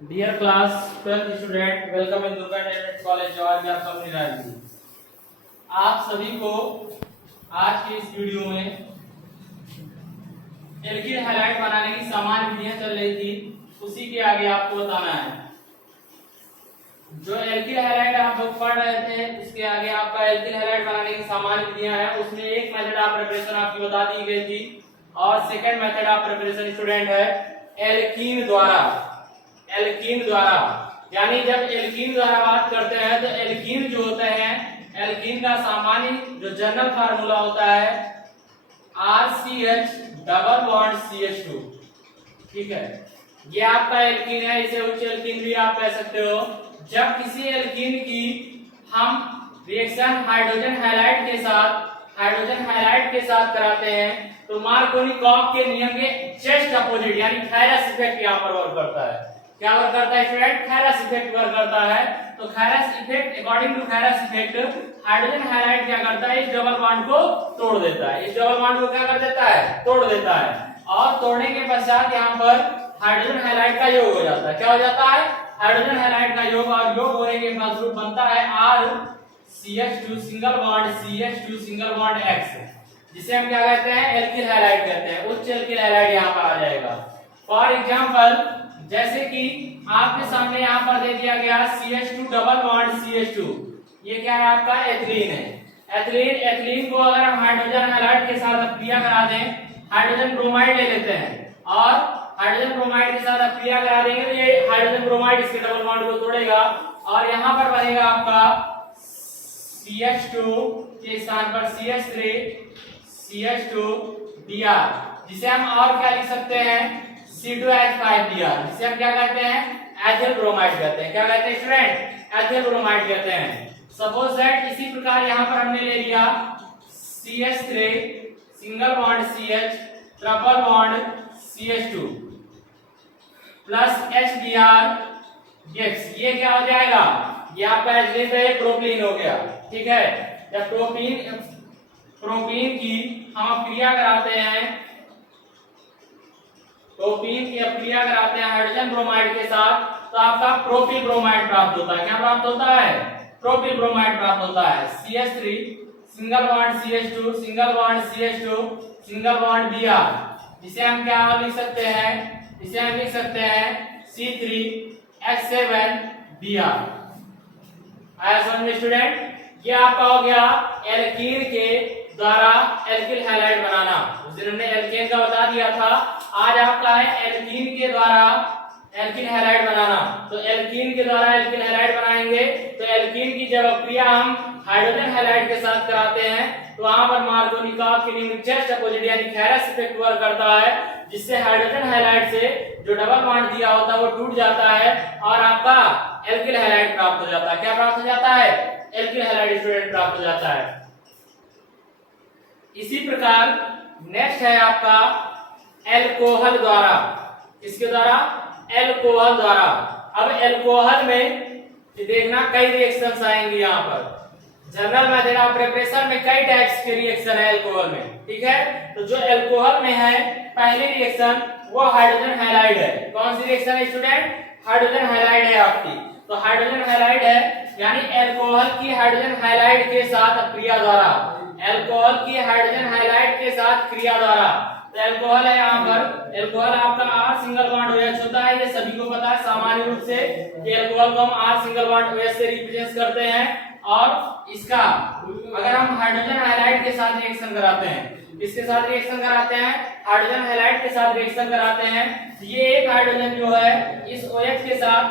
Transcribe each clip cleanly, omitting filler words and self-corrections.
Dear class 12th student, welcome in Durga internet college Jawahar में आप सबने राजी। आप सभी को आज के इस वीडियो में एल्किल हैलाइड बनाने की सामान्य विधियां चल रही थी, उसी के आगे आपको बताना है। जो एल्किल हैलाइड आप लोग पढ़ रहे थे उसके आगे आपका एल्किल हैलाइड बनाने की सामान्य विधियां है। उसमें एक मेथड ऑफ प्रिपरेशन आपकी बता दी गई थी और second method of preparation student है एल्कीन द्वारा। एल्कीन द्वारा यानी जब एल्कीन द्वारा बात करते हैं तो एल्कीन जो होते हैं, एल्कीन का सामान्य जो जनरल फार्मूला होता है RCH डबल बॉन्ड CH2। ठीक है, ये आपका एल्कीन है, इसे उच्च एल्कीन भी आप कह सकते हो। जब किसी एल्कीन की हम रिएक्शन हाइड्रोजन हैलाइड के साथ कराते हैं तो मार्कोनिकॉफ के नियम के जस्ट अपोजिट यानी थैरस इफेक्ट यहाँ पर वर्क करता है। क्या वर्क करता है स्टूडेंट? थैरस इफेक्ट वर्क करता है। तो थैरस इफेक्ट, अकॉर्डिंग टू थैरस इफेक्ट हाइड्रोजन हैलाइड क्या करता है, इस डबल बॉन्ड को तोड़ देता है। इस डबल बॉन्ड को क्या कर देता है? तोड़ देता है। और तोड़ने के पश्चात यहाँ पर हाइड्रोजन हैलाइड का योग हो जाता है। क्या हो जाता है? हाइड्रोजन हैलाइड का योग, और योग होने के फलस्वरूप बनता है RCH2 single bond CH2 single bond X, जिसे हम क्या कहते हैं? एल्किल हैलाइड कहते हैं। उच्च एल्किल हैलाइड यहाँ पर आ जाएगा। फॉर एग्जांपल, जैसे कि आपके सामने यहाँ पर दे दिया गया CH2 डबल बॉन्ड CH2, ये क्या है? आपका एथिलीन है। एथिलीन को अगर हम हाइड्रोजन हैलाइड के साथ अपक्रिया करा दें, हाइड्रोजन ब्रोमाइड ले लेते हैं और हाइड्रोजन ब्रोमाइड के साथ अपक्रिया करा देंगे तो ये हाइड्रोजन ब्रोमाइड इसके डबल बॉन्ड को तोड़ेगा और यहाँ पर बनेगा आपका CH2 के स्थान पर CH3 CH2 Br, जिसे हम और क्या लिख सकते हैं? C2H5Br, जिसे हम क्या कहते हैं? एथिल ब्रोमाइड कहते हैं। क्या कहते हैं स्टूडेंट? एथिल ब्रोमाइड कहते हैं। सपोज दैट इसी प्रकार यहाँ पर हमने ले लिया CH3 single bond CH triple bond CH2 plus HBr X, ये क्या हो जाएगा? ये आपका एथिलीन पे प्रोपीन हो गया। ठीक है, जब प्रोपीन की हम अपक्रिया कराते हैं, प्रोपीन की अपक्रिया कराते हैं हाइड्रोजन ब्रोमाइड के साथ तो आपका प्रोपिल ब्रोमाइड प्राप्त होता है। क्या प्राप्त होता है? प्रोपिल ब्रोमाइड प्राप्त होता है। CH3 single bond CH2 single bond CH2 single bond Br, जिसे हम क्या लिख सकते हैं? इसे हम लिख सकते हैं C3H7Br। आया समझ में स्टूडेंट? ये आपका हो गया एल्कीन के द्वारा एल्किल हैलाइड बनाना। उस दिन हमने एल्केन का बता दिया था, आज आपका है एल्कीन के द्वारा एल्किल हैलाइड बनाना। तो एल्कीन के द्वारा एल्किल हैलाइड बनाएंगे तो एल्कीन की जब अपक्रिया हम हाइड्रोजन हैलाइड के साथ कराते हैं तो वहां पर मार्कोनिकॉफ के नियम जस्ट अपोजिट यानी थैरस इफेक्ट वर्क करता है, जिससे हाइड्रोजन हैलाइड से जो डबल बॉन्ड दिया होता है वो टूट जाता है और आपका एल्किल हैलाइड प्राप्त हो जाता है। क्या प्राप्त हो जाता है? एल्किल हैलाइड स्टूडेंट प्राप्त हो जाता है। इसी प्रकार नेक्स्ट है आपका एल्कोहल द्वारा। किसके द्वारा? एल्कोहल द्वारा। अब एल्कोहल में देखना कई रिएक्शंस आएंगे यहाँ पर। जनरल मेथड ऑफ प्रिपरेशन में कई टाइप्स के रिएक्शन है एल्कोहल में। ठीक है, तो जो एल्कोहल में है पहली रिएक्शन वो हाइड्रोजन हैलाइड है। कौन सी रिएक्शन है स्टूडेंट? हाइड्रोजन हैलाइड है आपकी। तो हाइड्रोजन हैलाइड है यानी एल्कोहल की हाइड्रोजन हैलाइड के साथ क्रिया द्वारा, एल्कोहल की हाइड्रोजन हैलाइड के साथ क्रिया द्वारा। तो एल्कोहल है यहाँ पर, एल्कोहल आपका R सिंगल बॉन्ड OH होता है, ये सभी को पता है सामान्य रूप से कि एल्कोहल को हम R सिंगल बॉन्ड OH से रिप्रेजेंट करते हैं। और इसका अगर हम हाइड्रोजन हैलाइड के साथ रिएक्शन कराते हैं, इसके साथ रिएक्शन कराते हैं, हाइड्रोजन हैलाइड के साथ रिएक्शन कराते हैं, ये एक हाइड्रोजन जो है इस OH के साथ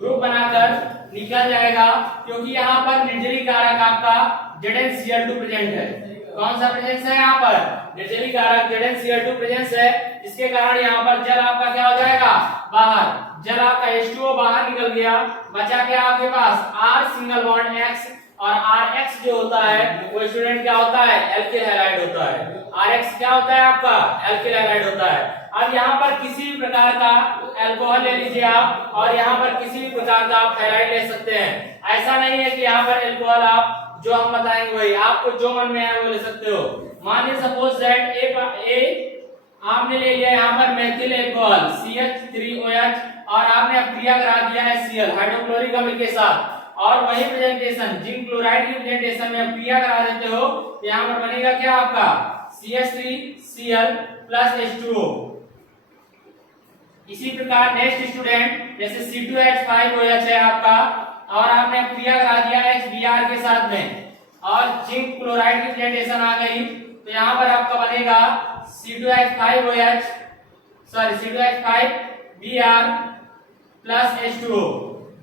ग्रुप बनाकर निकल जाएगा, क्योंकि यहाँ पर निर्जलीय कारक आपका ZnCl2 प्रेजेंट है। कौन सा प्रेजेंस है यहाँ पर? निर्जलीय कारक ZnCl2 प्रेजेंस है, जिसके कारण यहाँ पर जल आपका क्या हो जाएगा? बाहर। जल आपका H2O बाहर निकल गया, बचा क्या आपके पास? R सिंगल बॉन्ड X, और RX जो होता है वो स्टूडेंट क्या होता है? एल्किल हैलाइड होता है। RX क्या होता है आपका? एल्किल हैलाइड होता है। अब यहाँ पर किसी भी प्रकार का अल्कोहल ले लीजिए आप और यहाँ पर किसी भी प्रकार का आप हैलाइड ले सकते हैं। ऐसा नहीं है कि यहाँ पर अल्कोहल आप जो हम बताएंगे वही, आपको जो मन में है वो ले सकते हो। मानिए सपोज दैट आपने ले लिया यहाँ पर मेथिल अल्कोहल CH3OH और आपने अक्रिया करा दिया है Cl हाइड्रोक्लोरिक अम्ल के साथ, और वही प्रेजेंटेशन जिंक क्लोराइड की प्रेजेंटेशन में अक्रिया करा देते हो, तो यहाँ पर बनेगा क्या आपका CH3Cl प्लस H2O। इसी प्रकार नेक्स्ट स्टूडेंट जैसे C2H5OH है आपका, और आपने अक्रिया करा दिया HBr के साथ में, और जिंक क्लोराइड की प्रेजेंटेशन आ गई, तो यहाँ पर आपका बनेगा C2H5OH sorry C2H5Br plus H2O।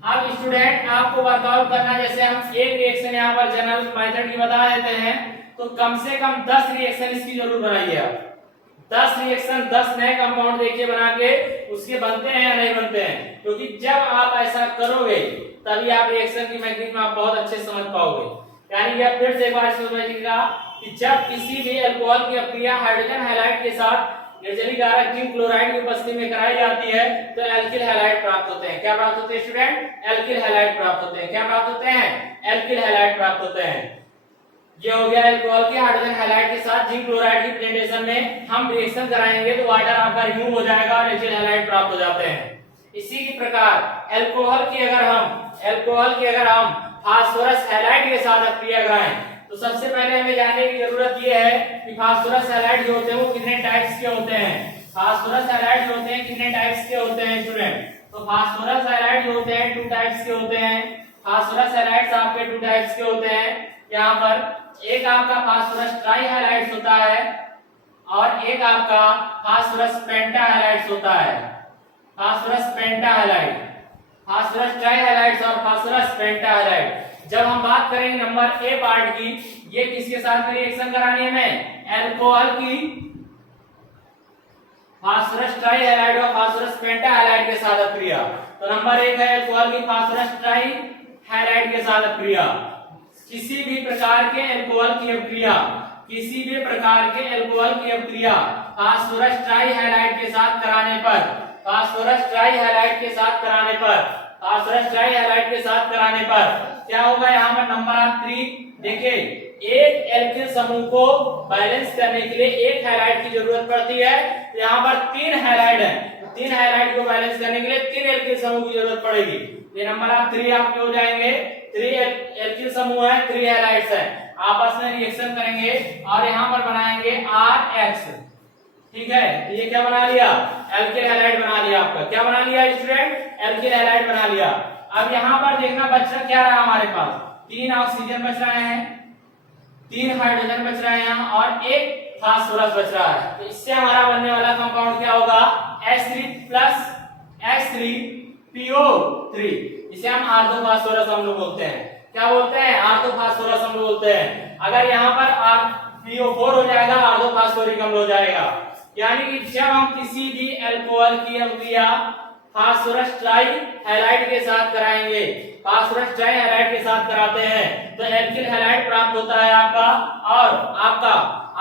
अब स्टूडेंट आपको वर्कआउट करना, जैसे हम एक रिएक्शन यहाँ पर जनरल मेथड की बता देते हैं, तो कम से कम 10 रिएक्शन इसकी जरूर बनाइए आप। 10 रिएक्शन 10 नए कंपाउंड देखिए बना के, उसके बनते हैं या नहीं बनते हैं, क्योंकि जब आप ऐसा करोगे तभी आप रिएक्शन की मैकेनिज्म आप बहुत अच्छे समझ पाओगे। यानी कि आप फिर से एक बार समझिएगा कि जब किसी भी अल्कोहल की अक्रिया हाइड्रोजन हैलाइड के साथ निर्जलीय कारक जिंक क्लोराइड की उपस्थिति में कराई जाती है, तो एल्किल हैलाइड प्राप्त होते हैं। क्या प्राप्त होते हैं स्टूडेंट? एल्किल हैलाइड प्राप्त होते हैं। क्या प्राप्त होते हैं? एल्किल हैलाइड प्राप्त होते हैं। ये हो गया अल्कोहल की हाइड्रोजन हैलाइड के साथ जिंक क्लोराइड की प्रेजेंटेशन में हम रिएक्शन कराएंगे तो वाटर आपका रिमूव हो जाएगा और एल्किल हैलाइड प्राप्त हो जाते हैं। इसी की प्रकार अल्कोहल की अगर हम फास्फोरस हैलाइड के साथ अक्रिया कराएं, तो सबसे पहले हमें जानने की जरूरत ये है कि फास्फोरस हैलाइड जो होते हैं वो कितने टाइप्स के होते हैं। फास्फोरस हैलाइड जो होते हैं कितने टाइप्स के होते हैं स्टूडेंट? तो फास्फोरस हैलाइड जो होते हैं 2 टाइप्स के होते हैं। फास्फोरस हैलाइड्स आपके 2 टाइप्स के होते हैं। यहाँ पर एक आपका फास्फोरस ट्राई हैलाइड्स होता है और एक आपका फास्फोरस पेंटा हैलाइड्स होता है। फास्फोरस पेंटा हैलाइड, फास्फोरस ट्राई हैलाइड्स और फास्फोरस पेंटा हैलाइड। जब हम बात करेंगे नंबर ए पार्ट की, ये किसके साथ रिएक्शन करानी है हमें? अल्कोहल की फास्फोरस ट्राई हैलाइड और फास्फोरस पेंटा हैलाइड के साथ अक्रिया। तो नंबर 1 है अल्कोहल की फास्फोरस ट्राई हैलाइड के साथ अक्रिया। किसी भी प्रकार के अल्कोहल की अक्रिया, किसी भी प्रकार के अल्कोहल की अक्रिया फास्फोरस ट्राई हैलाइड के साथ कराने पर, फास्फोरस ट्राई हैलाइड के साथ कराने पर, फास्फोरस ट्राई हैलाइड के साथ कराने पर क्या होगा? यहाँ पर नंबर ऑफ 3 देखिए, एक एल्किल समूह को बैलेंस करने के लिए एक हैलाइड की जरूरत पड़ती है। तो यहाँ पर 3 हैलाइड है, 3 हैलाइड को बैलेंस करने के लिए 3 एल्किल समूह की जरूरत पड़ेगी। ये नंबर ऑफ 3 आपके हो जाएंगे। 3 एल्किल समूह है, 3 हैलाइड्स है, आपस में रिएक्शन करेंगे और यहाँ पर बनाएंगे RH। ठीक है, ये क्या बना लिया? एल्किल हैलाइड बना लिया। आपका क्या बना लिया स्टूडेंट? एल्किल हैलाइड बना लिया। अब यहाँ पर देखना बच रहा क्या रहा हमारे पास? 3 ऑक्सीजन बच रहे हैं, 3 हाइड्रोजन बच रहे हैं और 1 फास्फोरस बच रहा है। तो इससे हमारा बनने वाला कंपाउंड क्या होगा? H3 plus H3PO3। इसे हम आर्थोफास्फोरस अम्ल बोलते हैं। क्या बोलते हैं? आर्थोफास्फोरस अम्ल बोलते हैं। अगर यहाँ पर PO4 हो जाएगा, आर्थोफास्फोरिक अम्ल हो जाएगा। यानी कि जब हम किसी भी अल्कोहल की अक्रिया फास्फोरस ट्राई हैलाइड के साथ कराएंगे, फास्फोरस ट्राई हैलाइड के साथ कराते हैं, तो एल्किल हैलाइड प्राप्त होता है आपका, और आपका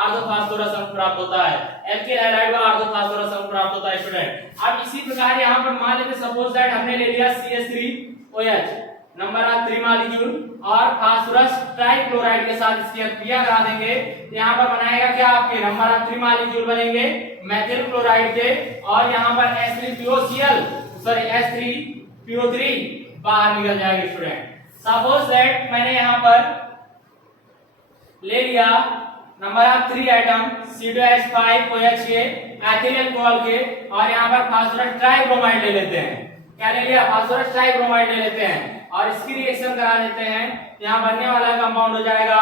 आर्थोफास्फोरस अम्ल प्राप्त होता है। एल्किल हैलाइड व आर्थोफास्फोरस अम्ल प्राप्त होता है स्टूडेंट। अब इसी प्रकार यहाँ पर मान लेते सपोज दैट हमने ले लिया CH3OH नंबर ऑफ 3 मॉलिक्यूल और फास्फोरस ट्राइक्लोराइड के साथ इसकी क्रिया करा देंगे, तो यहाँ पर बनाएगा क्या? आपके नंबर ऑफ 3 मॉलिक्यूल बनेंगे मेथिल क्लोराइड के, और यहाँ पर H3PO3 बाहर निकल जाएगा स्टूडेंट। सपोज दैट मैंने यहाँ पर ले लिया नंबर ऑफ 3 एटम C2H5OH के एथिल अल्कोहल के, और यहाँ पर फास्फोरस ट्राइब्रोमाइड ले लेते हैं। क्या ले लिया? फास्फोरस ट्राइब्रोमाइड ले लेते हैं और इसकी रिएक्शन करा देते हैं। यहाँ बनने वाला कंपाउंड हो जाएगा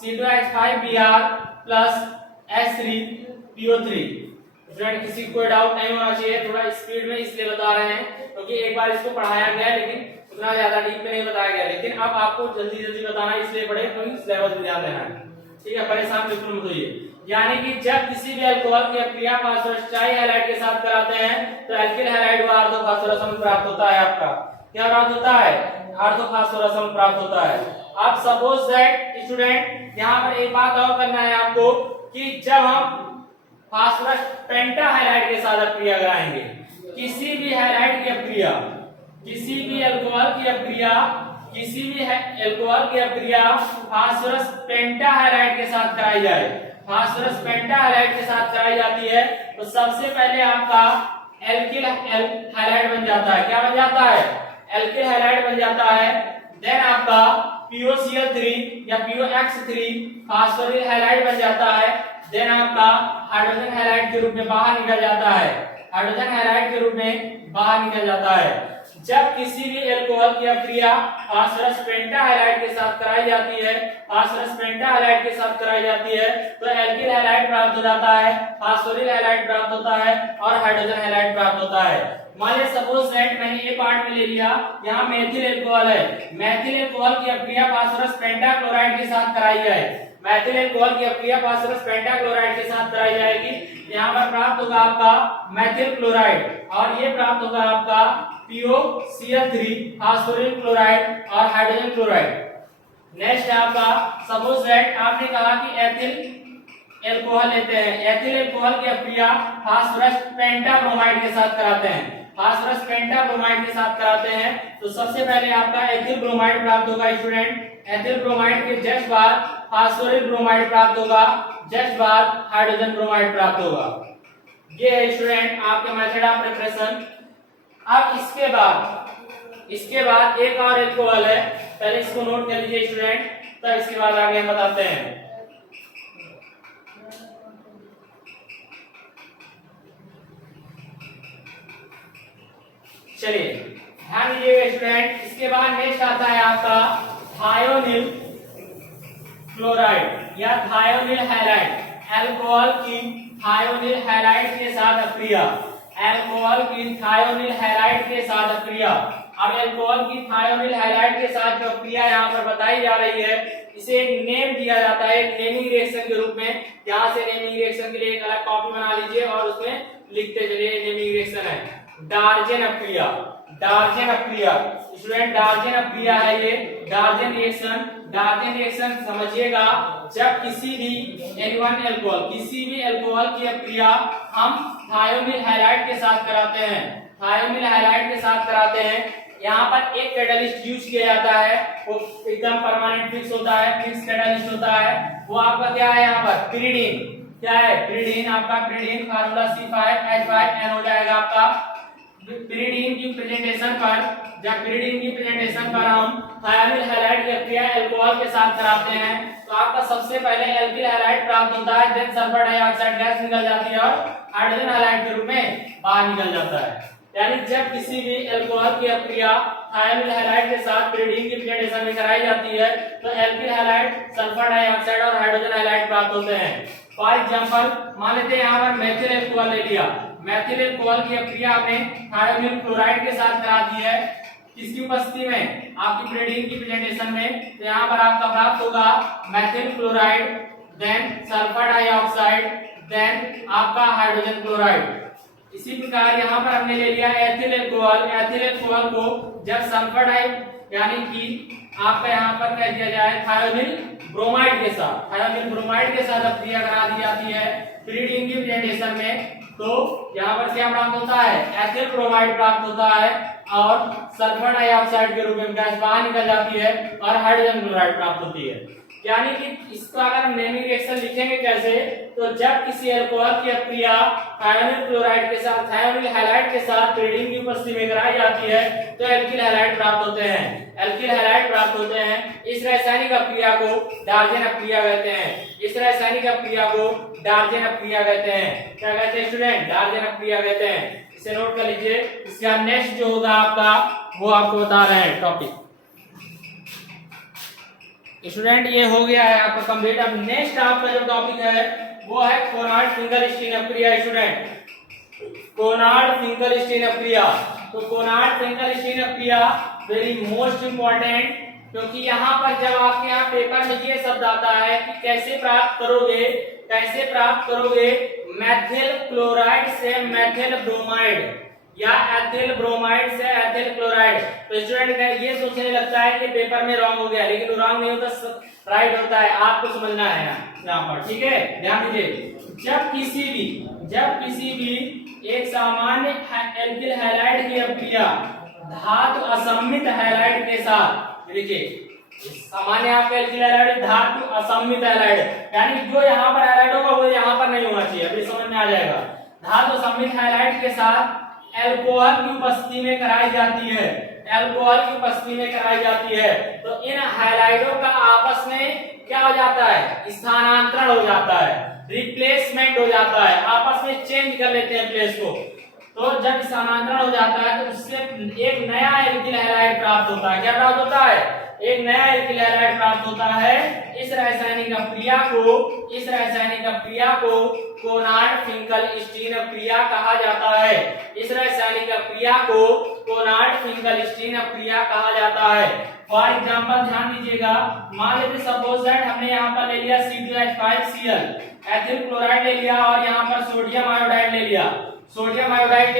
C2H5Br प्लस H3PO3। स्टूडेंट किसी को कोई डाउट नहीं होना चाहिए, थोड़ा स्पीड में इसलिए बता रहे हैं क्योंकि एक बार इसको पढ़ाया गया लेकिन उतना ज्यादा डीप में नहीं बताया गया, लेकिन अब आपको जल्दी जल्दी बताना इसलिए पड़े क्योंकि सिलेबस भी ध्यान देना है। ठीक है, परेशान बिल्कुल मत होइए। यानी कि जब किसी भी अल्कोहल की अक्रिया फास्फोरस ट्राई हैलाइड के साथ कराते हैं तो एल्किल हैलाइड व आर्थोफास्फोरस अम्ल प्राप्त होता है। आपका क्या प्राप्त होता है? आर्थोफास्फोरस अम्ल प्राप्त होता है। अब सपोज दैट स्टूडेंट यहाँ पर एक बात और करना है आपको कि जब हम फास्फोरस पेंटा हैलाइड के साथ अक्रिया कराएंगे, किसी भी हैलाइड की अक्रिया, किसी भी अल्कोहल की अक्रिया, किसी भी अल्कोहल की अक्रिया फास्फोरस पेंटा हैलाइड के साथ कराई जाए, फास्फोरस पेंटा हैलाइड के साथ कराई जाती है, तो सबसे पहले आपका एल्किल हैलाइड बन जाता है। क्या बन जाता है? एल्किल हैलाइड बन जाता है। देन आपका POCl3 या POX3 फास्फोरिल हैलाइड बन जाता है। देन आपका हाइड्रोजन हैलाइड के रूप में बाहर निकल जाता है। हाइड्रोजन हैलाइड के रूप में बाहर निकल जाता है। जब किसी भी अल्कोहल की अभिक्रिया फास्फोरस पेंटाहैलाइड के साथ कराई जाती है, फास्फोरस पेंटाहैलाइड के साथ कराई जाती है, तो एल्किल हैलाइड प्राप्त हो जाता है, फास्फोरिल हैलाइड प्राप्त होता है और हाइड्रोजन हैलाइड प्राप्त होता है। मान लीजिए सपोज दैट मैंने ये पार्ट में ले लिया, यहाँ मेथिल अल्कोहल है। मेथिल अल्कोहल की अभिक्रिया फास्फोरस पेंटाक्लोराइड के साथ कराई जाए। मेथिल अल्कोहल की अभिक्रिया फास्फोरस पेंटाक्लोराइड के साथ कराई जाएगी। यहाँ पर प्राप्त होगा आपका मेथिल क्लोराइड और ये प्राप्त होगा आपका POCl3 फास्फोरिल क्लोराइड और हाइड्रोजन क्लोराइड। नेक्स्ट है आपका सपोज दैट आपने कहा कि एथिल अल्कोहल लेते हैं। एथिल अल्कोहल की अभिक्रिया फास्फोरस पेंटाब्रोमाइड के साथ कराते हैं। फास्फोरस पेंटाब्रोमाइड के साथ कराते हैं तो सबसे पहले आपका एथिल ब्रोमाइड प्राप्त होगा स्टूडेंट। एथिल ब्रोमाइड के जस्ट बाद फास्फोरिल ब्रोमाइड प्राप्त होगा, जस्ट बाद हाइड्रोजन ब्रोमाइड प्राप्त होगा। ये है स्टूडेंट आपके मेथड ऑफ प्रिपरेशन। अब इसके बाद एक और अल्कोहल है, पहले इसको नोट कर लीजिए स्टूडेंट, तब इसके बाद आगे हम बताते हैं। चलिए ध्यान दीजिएगा स्टूडेंट, इसके बाद नेक्स्ट आता है आपका थायोनिल क्लोराइड या थायोनिल हैलाइड। अल्कोहल की थायोनिल हैलाइड के साथ अभिक्रिया, अल्कोहल की थायोनिल हैलाइड के साथ अभिक्रिया। अब अल्कोहल की थायोनिल हैलाइड के साथ जो अभिक्रिया यहाँ पर बताई जा रही है, इसे एक नेम दिया जाता है नेमिंग रिएक्शन के रूप में। यहाँ से नेमिंग रिएक्शन के लिए एक अलग कॉपी बना लीजिए और उसमें लिखते चलिए नेमिंग रिएक्शन है डार्जेन अभिक्रिया। डार्जेन अभिक्रिया स्टूडेंट, डार्जेन अभिक्रिया है ये, डार्जेन रिएक्शन। डार्जेन रिएक्शन समझिएगा, जब किसी भी किसी भी अल्कोहल की अभिक्रिया हम थायोनिल हैलाइड के साथ कराते हैं, थायोनिल हैलाइड के साथ कराते हैं, यहाँ पर एक कैटालिस्ट यूज किया जाता है, वो एकदम परमानेंट फिक्स होता है, फिक्स कैटालिस्ट होता है। वो आपका क्या है यहाँ पर? पिरिडीन। क्या है? पिरिडीन। आपका पिरिडीन फार्मूला C5H5N हो जाएगा आपका। पिरिडीन की प्रेजेंटेशन पर, जब पिरिडीन की प्रेजेंटेशन पर हम थायोनिल हैलाइड की अभिक्रिया अल्कोहल के साथ कराते हैं तो आपका सबसे पहले एल्किल हैलाइड प्राप्त होता है, देन सल्फर डाइऑक्साइड गैस निकल जाती है और हाइड्रोजन हैलाइड के रूप में बाहर निकल जाता है। यानी जब किसी भी अल्कोहल की अभिक्रिया थायोनिल हैलाइड के साथ पिरिडीन की प्रेजेंटेशन में कराई जाती है तो एल्किल हैलाइड, सल्फर डाइऑक्साइड और हाइड्रोजन हैलाइड प्राप्त होते हैं। फॉर एग्जांपल मान लेते हैं यहाँ पर मेथिल अल्कोहल ले लिया। मेथिल अल्कोहल की अभिक्रिया आपने थायोनिल क्लोराइड के साथ करा दी है, किसकी उपस्थिति में? आपकी पिरिडीन की प्रेजेंटेशन में। तो यहाँ पर आपका प्राप्त होगा methyl chloride, then sulphur dioxide, then आपका हाइड्रोजन क्लोराइड। इसी प्रकार यहाँ पर हमने ले लिया एथिल अल्कोहल। एथिल अल्कोहल को जब सल्फर डाइ यानी कि आपका यहाँ पर कह दिया जाए थायोनिल ब्रोमाइड के साथ, थायोनिल ब्रोमाइड के साथ अभिक्रिया करा दी जाती है पिरिडीन की प्रेजेंटेशन में, तो यहाँ पर क्या प्राप्त होता है? एथिल ब्रोमाइड प्राप्त होता है और सल्फर डाइऑक्साइड के रूप में गैस बाहर निकल जाती है और हाइड्रोजन क्लोराइड प्राप्त होती है। यानी कि इसका अगर हम नेमिंग रिएक्शन लिखेंगे कैसे, तो जब किसी अल्कोहल की अभिक्रिया थायोनिल क्लोराइड के साथ, थायोनिल हैलाइड के साथ पिरिडीन की उपस्थिति में कराई जाती है तो एल्किल हैलाइड प्राप्त होते हैं, एल्किल हैलाइड प्राप्त होते हैं। इस रासायनिक अभिक्रिया को डार्जेन अभिक्रिया कहते हैं। इस रासायनिक अभिक्रिया को डार्जेन अभिक्रिया कहते हैं। क्या कहते हैं स्टूडेंट? डार्जेन अभिक्रिया कहते हैं। इसे नोट कर लीजिए। इसका नेक्स्ट जो होगा आपका, वो आपको बता रहे हैं टॉपिक। स्टूडेंट ये हो गया है आपका कंप्लीट। अब नेक्स्ट आपका जो टॉपिक है वो है कोनार्ड फिंगरस्टीन अभिक्रिया। स्टूडेंट कोनार्ड फिंगरस्टीन अभिक्रिया, तो कोनार्ड फिंगरस्टीन अभिक्रिया वेरी मोस्ट इंपॉर्टेंट, क्योंकि यहाँ पर जब आपके यहाँ पेपर में ये शब्द आता है कि कैसे प्राप्त करोगे मेथिल क्लोराइड से मेथिल ब्रोमाइड या एथिल ब्रोमाइड से एथिल क्लोराइड, तो स्टूडेंट ये सोचने लगता है कि पेपर में रॉन्ग हो गया, लेकिन रॉन्ग नहीं होता, राइट होता है। आपको समझना है यहाँ पर, ठीक है? ध्यान दीजिए, जब किसी भी एक सामान्य एल्किल हैलाइड की अभिक्रिया धातु असम्मित हैलाइड के साथ, देखिए सामान्य आपका एल्किल हैलाइड धातु असम्मित हैलाइड, यानी जो यहाँ पर हैलाइड होगा वो यहाँ पर नहीं होना चाहिए। अभी समझ में आ जाएगा। धातु असम्मित हैलाइड के साथ अल्कोहल की उपस्थिति में कराई जाती है, अल्कोहल की उपस्थिति में कराई जाती है, तो इन हैलाइडों का आपस में क्या हो जाता है, स्थानांतरण हो जाता है, रिप्लेसमेंट हो जाता है, आपस में चेंज कर लेते हैं प्लेस को। तो जब स्थानांतरण हो जाता है तो उससे एक नया एल्किल हैलाइड प्राप्त होता है। क्या प्राप्त होता है, एक नया एल्किल हैलाइड प्राप्त होता है। इस रासायनिक क्रिया को कोनार्ड फिंकल स्टीन क्रिया कहा जाता है। इस रासायनिक क्रिया को कोनार्ड फिंकल स्टीन क्रिया कहा जाता है। फॉर एग्जांपल ध्यान दीजिएगा, मान लेते सपोज दैट हमने यहाँ पर ले लिया C2H5Cl, एथिल क्लोराइड ले लिया और यहाँ पर सोडियम आयोडाइड ले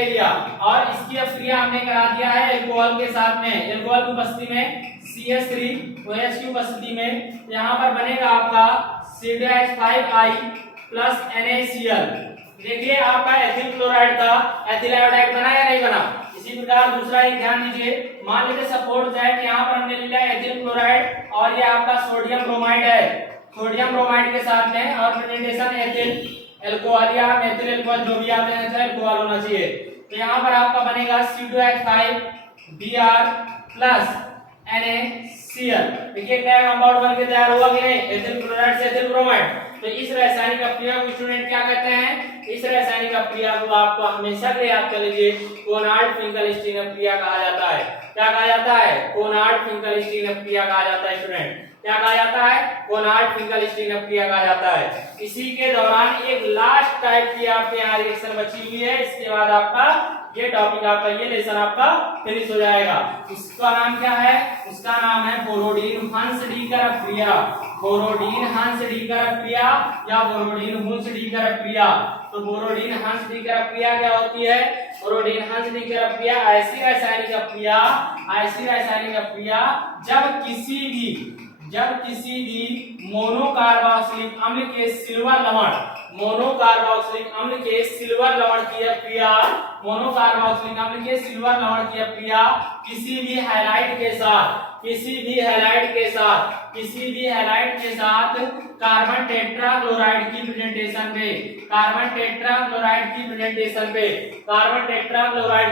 लिया, और इसकी क्रिया हमने करा दिया है अल्कोहल के साथ में, अल्कोहल की उपस्थिति में CH3OH की उपस्थिति में। यहाँ पर बनेगा आपका C2H5I प्लस NaCl। देखिए आपका एथिल क्लोराइड का एथिल आयोडाइड बना या नहीं बना। इसी प्रकार दूसरा एक ध्यान दीजिए, मान लीजिए सपोज दैट यहाँ पर हमने ले लिया एथिल क्लोराइड और ये आपका सोडियम ब्रोमाइड है, सोडियम ब्रोमाइड के साथ में और प्रेजेंटेशन एथिल अल्कोहल या मेथिल अल्कोहल जो भी आप लेना चाहे अल्कोहल होना चाहिए। तो यहाँ पर आपका बनेगा C2H5Br प्लस NaCl। देखिए क्या कंपाउंड बनके तैयार हुआ कि नहीं, एथिल क्लोराइड से एथिल ब्रोमाइड। तो इस रासायनिक क्रिया को स्टूडेंट क्या कहते हैं, इस रासायनिक क्रिया को आपको हमेशा के याद कर लीजिए कोनार्ड फिंकल स्टीन क्रिया कहा जाता है। क्या कहा जाता है, कोनार्ड फिंकल स्टीन क्रिया कहा जाता है स्टूडेंट। क्या कहा जाता है, कोनार्ड फिंकल स्टीन क्रिया कहा जाता है। इसी के दौरान एक लास्ट टाइप की आपके यहाँ रिएक्शन बची हुई है, इसके बाद आपका ये टॉपिक आपका ये लेसन आपका फिनिश हो जाएगा। इसका नाम क्या है, उसका नाम है बोरोडीन हंसडीकर क्रिया, बोरोडीन हंसडीकर क्रिया या बोरोडीन हुंसडीकर क्रिया। तो बोरोडीन हंसडीकर क्रिया क्या होती है, बोरोडीन हंसडीकर क्रिया ऐसी रासायनिक क्रिया जब किसी भी मोनोकार्बोक्सिलिक अम्ल के सिल्वर लवण की क्रिया किसी भी हैलाइड के साथ कार्बन टेट्राक्लोराइड की प्रेजेंटेशन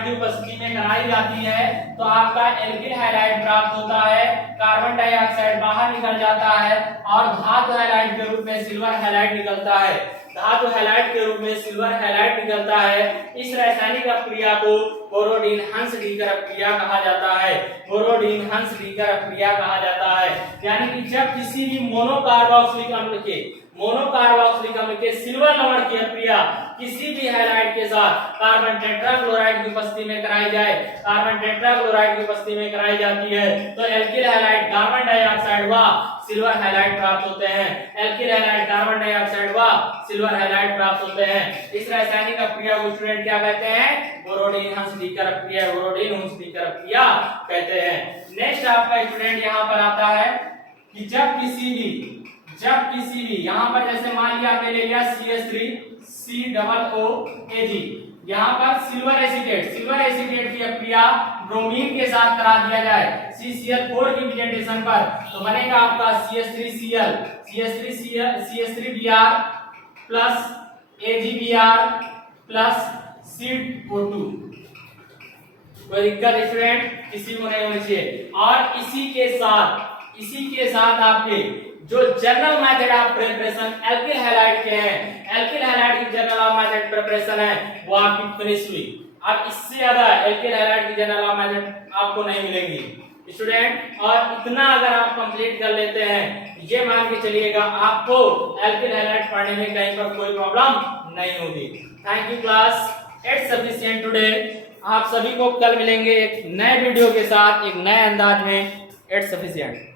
की उपस्थिति में कराई जाती है तो आपका एल्किल हैलाइड प्राप्त होता है, कार्बन डाइऑक्साइड बाहर निकल जाता है और धातु हैलाइड के रूप में सिल्वर हैलाइड निकलता है। इस रासायनिक क्रिया को बोरोडीन हंसडीकर क्रिया कहा जाता है। यानी कि जब किसी भी मोनोकार्बोक्सिलिक अम्ल के सिल्वर लवण की क्रिया किसी भी हैलाइड के साथ कार्बन टेट्राक्लोराइड की उपस्थिति में कराई जाती है तो एल्किल हैलाइड कार्बन डाइऑक्साइड व सिल्वर हैलाइड प्राप्त होते हैं। इस रासायनिक क्रिया को स्टूडेंट क्या कहते हैं, बोरोडीन हंसडीकर क्रिया कहते हैं। नेक्स्ट आपका स्टूडेंट यहाँ पर आता है कि जब किसी भी यहाँ पर जैसे मान लिया आपने ले लिया CH3COOAG, यहाँ पर सिल्वर एसीटेट की क्रिया ब्रोमीन के साथ करा दिया जाए CCl4 की प्रेजेंटेशन पर तो बनेगा आपका CH3Br plus AgBr plus CO2। कोई दिक्कत स्टूडेंट किसी को नहीं होनी चाहिए। और इसी के साथ आपके जो general method of preparation alkyl halide के हैं, एल्किल हैलाइड की जनरल ऑफ मेथड प्रिपरेशन है वो आपकी फिनिश हुई। अब इससे ज्यादा एल्किल हैलाइड की जनरल ऑफ मेथड आपको नहीं मिलेंगी स्टूडेंट। और इतना अगर आप कंप्लीट कर लेते हैं ये मान के चलिएगा आपको एल्किल हैलाइड पढ़ने में कहीं पर कोई प्रॉब्लम नहीं होगी। Thank you class, it's sufficient today. आप सभी को कल मिलेंगे एक नए वीडियो के साथ, एक नए अंदाज में। It's sufficient.